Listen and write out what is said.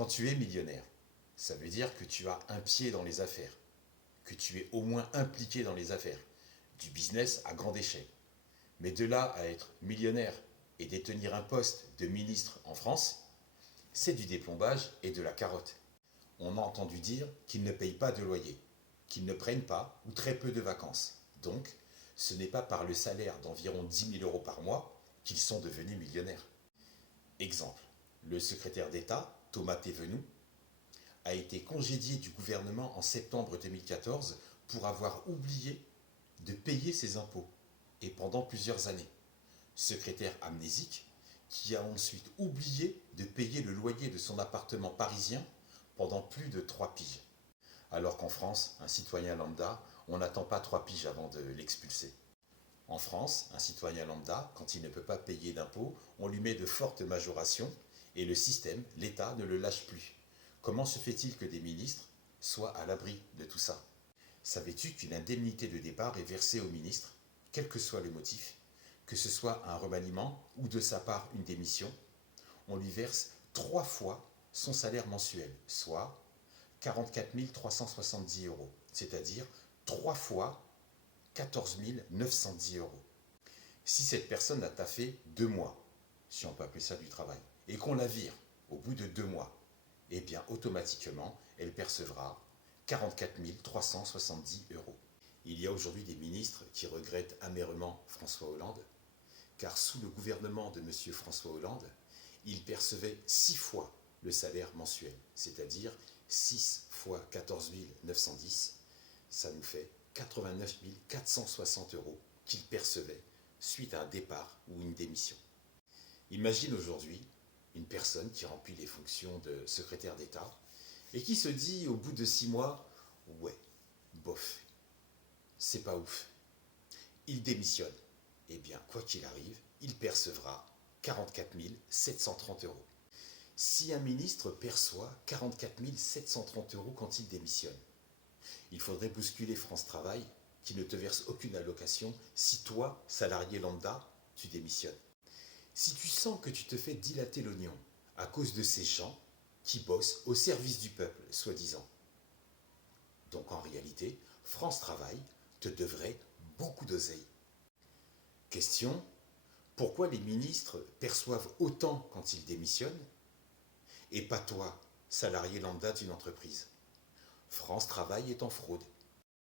Quand tu es millionnaire, ça veut dire que tu as un pied dans les affaires, que tu es au moins impliqué dans les affaires, du business à grande échelle. Mais de là à être millionnaire et détenir un poste de ministre en France, c'est du déplombage et de la carotte. On a entendu dire qu'ils ne payent pas de loyer, qu'ils ne prennent pas ou très peu de vacances. Donc, ce n'est pas par le salaire d'environ 10 000 € par mois qu'ils sont devenus millionnaires. Exemple, le secrétaire d'État, Thomas Thévenoud, a été congédié du gouvernement en septembre 2014 pour avoir oublié de payer ses impôts, et pendant plusieurs années. Secrétaire amnésique qui a ensuite oublié de payer le loyer de son appartement parisien pendant plus de 3 piges. Alors qu'en France, un citoyen lambda, on n'attend pas 3 piges avant de l'expulser. En France, un citoyen lambda, quand il ne peut pas payer d'impôts, on lui met de fortes majorations et le système, l'État, ne le lâche plus. Comment se fait-il que des ministres soient à l'abri de tout ça? Savais-tu qu'une indemnité de départ est versée au ministre, quel que soit le motif, que ce soit un remaniement ou de sa part une démission? On lui verse 3 fois son salaire mensuel, soit 44 370 €, c'est-à-dire 3 fois 14 910 €. Si cette personne a taffé 2 mois, si on peut appeler ça du travail, et qu'on la vire au bout de 2 mois, eh bien automatiquement, elle percevra 44 370 €. Il y a aujourd'hui des ministres qui regrettent amèrement François Hollande, car sous le gouvernement de M. François Hollande, il percevait 6 fois le salaire mensuel, c'est-à-dire 6 fois 14 910, ça nous fait 89 460 € qu'il percevait suite à un départ ou une démission. Imagine aujourd'hui une personne qui remplit les fonctions de secrétaire d'État et qui se dit au bout de 6 mois, ouais, bof, c'est pas ouf. Il démissionne. Eh bien, quoi qu'il arrive, il percevra 44 730 €. Si un ministre perçoit 44 730 € quand il démissionne, il faudrait bousculer France Travail qui ne te verse aucune allocation si toi, salarié lambda, tu démissionnes. Si tu sens que tu te fais dilater l'oignon à cause de ces gens qui bossent au service du peuple, soi-disant, donc en réalité, France Travail te devrait beaucoup d'oseille. Question, pourquoi les ministres perçoivent autant quand ils démissionnent et pas toi, salarié lambda d'une entreprise? France Travail est en fraude.